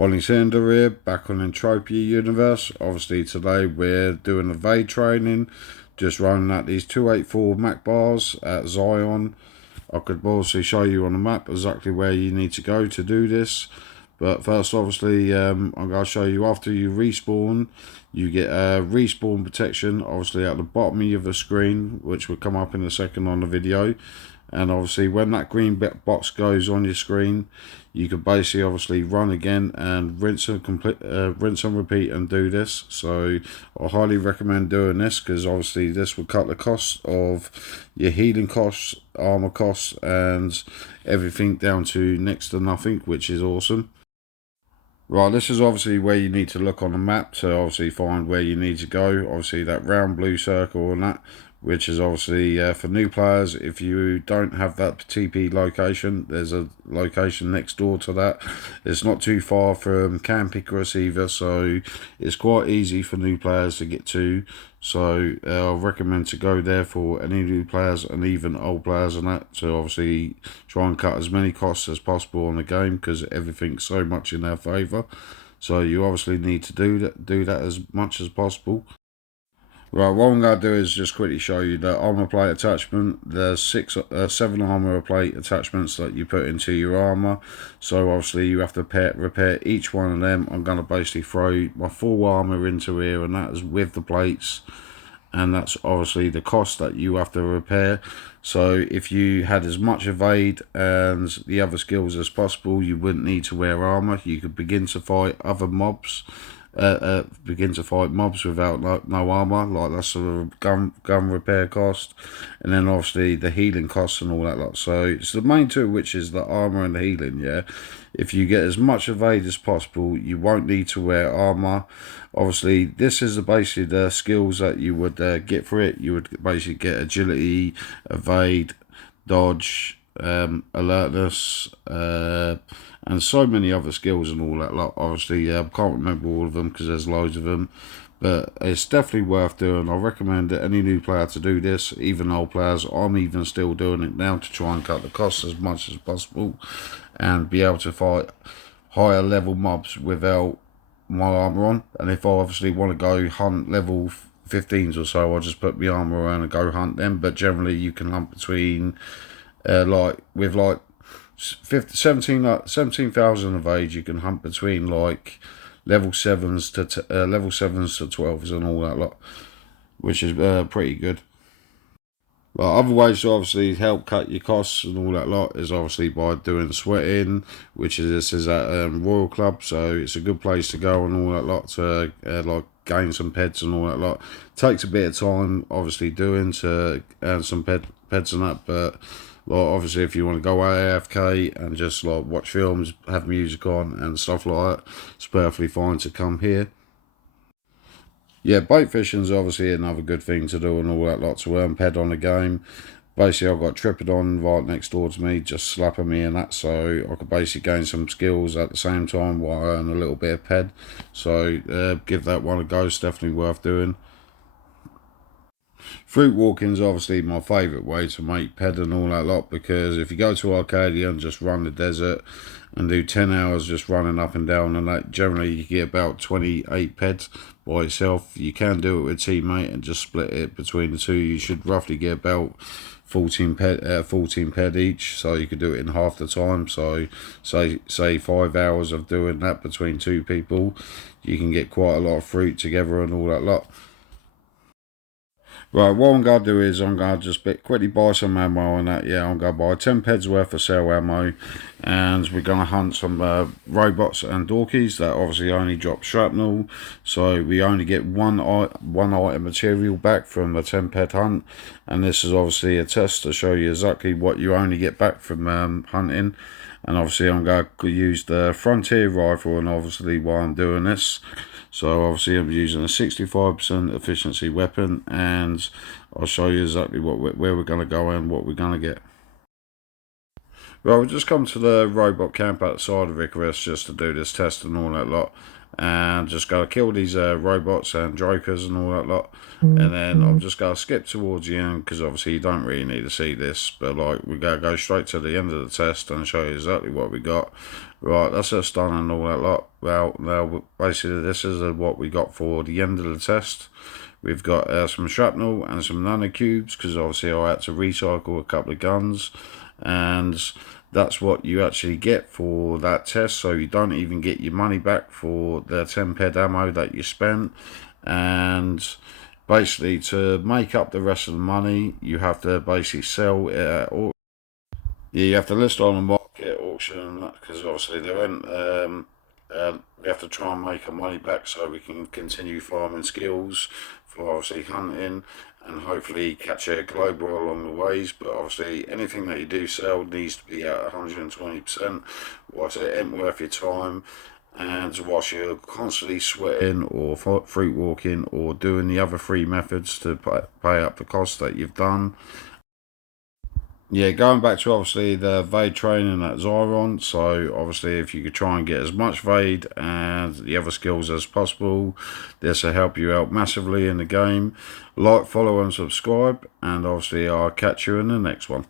Bonnie Cinder here, back on Entropia Universe. Obviously today we're doing a evade training, just running at these 284 Mac bars at Zion. I could obviously show you on the map exactly where you need to go to do this. But first, obviously, I'm going to show you after you respawn, you get a respawn protection, obviously at the bottom of the screen, which will come up in a second on the video. And obviously when that green box goes on your screen, you can basically obviously run again and rinse and repeat and do this. So I highly recommend doing this, because obviously this will cut the cost of your healing costs, armor costs, and everything down to next to nothing, which is awesome. Right, this is obviously where you need to look on the map to obviously find where you need to go. Obviously that round blue circle and that, which is obviously for new players. If you don't have that TP location, there's a location next door to that. It's not too far from Camp Icarus either, so it's quite easy for new players to get to. So I recommend to go there for any new players and even old players and that, to obviously try and cut as many costs as possible on the game, because everything's so much in their favour. So you obviously need to do that as much as possible. Right, what I'm going to do is just quickly show you the armor plate attachment. There's 7 armor plate attachments that you put into your armor. So obviously you have to repair each one of them. I'm going to basically throw my full armor into here, and that is with the plates. And that's obviously the cost that you have to repair. So if you had as much evade and the other skills as possible, you wouldn't need to wear armor. You could begin to fight other mobs. Begin to fight mobs without no armor, like that's sort of gun repair cost, and then obviously the healing costs and all that lot. So it's the main two, which is the armor and the healing. Yeah, if you get as much evade as possible, you won't need to wear armor. Obviously this is basically the skills that you would get for it. You would basically get agility, evade, dodge, alertness, and so many other skills and all that lot. Obviously I can't remember all of them because there's loads of them, but it's definitely worth doing. I recommend any new player to do this, even old players. I'm even still doing it now to try and cut the costs as much as possible and be able to fight higher level mobs without my armor on. And if I obviously want to go hunt level 15s or so, I'll just put my armor on and go hunt them. But generally you can hunt between like 17,000 of age, you can hunt between like level 7s to 12s and all that lot, which is pretty good. Like other ways to obviously help cut your costs and all that lot is obviously by doing sweating, which is this is at Royal Club, so it's a good place to go and all that lot to like gain some peds and all that lot. Takes a bit of time obviously doing to earn some peds and that, but like obviously if you want to go AFK and just like watch films, have music on and stuff like that, it's perfectly fine to come here. Yeah, bait fishing is obviously another good thing to do and all that lot to earn ped on the game. Basically I've got Tripodon right next door to me, just slapping me and that, so I could basically gain some skills at the same time while I earn a little bit of ped. So give that one a go, it's definitely worth doing. Fruit walking is obviously my favourite way to make ped and all that lot, because if you go to Arcadia and just run the desert and do 10 hours just running up and down and that, generally you get about 28 peds by yourself. You can do it with a teammate and just split it between the two. You should roughly get about 14 ped each, so you could do it in half the time. So say 5 hours of doing that between two people, you can get quite a lot of fruit together and all that lot. Right, what I'm going to do is I'm going to just quickly buy some ammo and that. Yeah, I'm going to buy 10 peds worth of cell ammo, and we're going to hunt some robots and dorkies that obviously only drop shrapnel. So we only get one item material back from the 10 ped hunt, and this is obviously a test to show you exactly what you only get back from hunting. And obviously I'm going to use the Frontier rifle, and obviously while I'm doing this, so obviously I'm using a 65% efficiency weapon, and I'll show you exactly where we're going to go and what we're going to get. Well, we've just come to the robot camp outside of Icarus just to do this test and all that lot. And just go kill these robots and jokers and all that lot. And then I'm just going to skip towards the end because obviously you don't really need to see this. But like, we're going to go straight to the end of the test and show you exactly what we got. Right, that's us done and all that lot. Well, now basically this is what we got for the end of the test. We've got some shrapnel and some nanocubes because obviously I had to recycle a couple of guns, and that's what you actually get for that test. So you don't even get your money back for the 10 ped ammo that you spent. And basically to make up the rest of the money, you have to basically sell it, or yeah, you have to list on the market auction because obviously they went. We have to try and make our money back so we can continue farming skills for obviously hunting and hopefully catch a global along the ways. But obviously, anything that you do sell needs to be at 120%, whilst it ain't worth your time. And whilst you're constantly sweating or fruit walking or doing the other three methods to pay up the cost that you've done. Yeah, going back to obviously the Vade training at Zyron, so obviously if you could try and get as much Vade and the other skills as possible, this will help you out massively in the game. Like, follow and subscribe, and obviously I'll catch you in the next one.